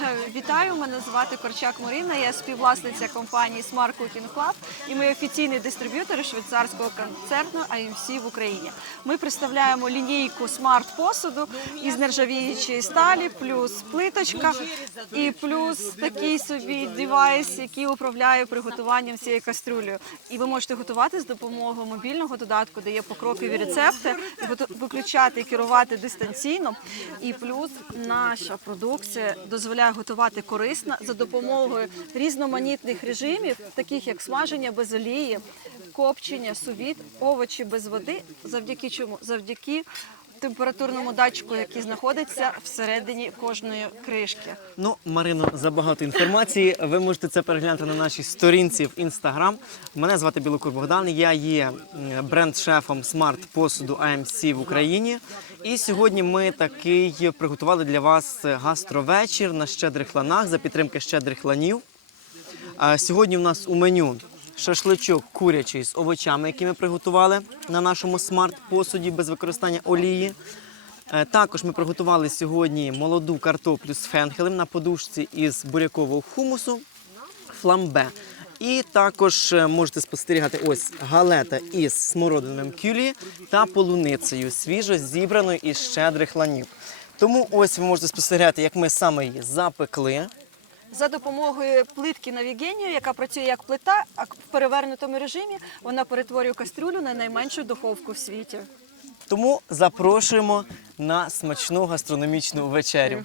Вітаю, мене звати Корчак Марина. Я співвласниця компанії Smart Cooking Club і ми офіційний дистриб'ютор швейцарського концерну AMC в Україні. Ми представляємо лінійку смарт посуду із нержавіючої сталі, плюс плиточка і плюс такий собі девайс, який управляє приготуванням цієї каструлею. І ви можете готувати з допомогою мобільного додатку, де є покрокові рецепти, виключати і керувати дистанційно. І плюс наша продукція дозволяє готувати корисно за допомогою різноманітних режимів, таких як смаження без олії, копчення, сувіт, овочі без води. Завдяки чому? Завдяки температурному датчику, який знаходиться всередині кожної кришки. Ну, Марино, забагато інформації. Ви можете це переглянути на нашій сторінці в інстаграм. Мене звати Білокур Богдан. Я є бренд-шефом смарт посуду AMC в Україні. І сьогодні ми такий приготували для вас гастровечір на щедрих ланах за підтримки щедрих ланів. Сьогодні в нас у меню шашличок курячий з овочами, які ми приготували на нашому смарт-посуді без використання олії. Е, Також ми приготували сьогодні молоду картоплю з фенхелем на подушці із бурякового хумусу, фламбе. І також е, можете спостерігати ось галета із смородиновим кюлі та полуницею, свіжо зібраною із щедрих ланів. Тому ось ви можете спостерігати, як ми саме її запекли. За допомогою плитки Навігенію, яка працює як плита, а в перевернутому режимі вона перетворює кастрюлю на найменшу духовку в світі. Тому запрошуємо на смачну гастрономічну вечерю.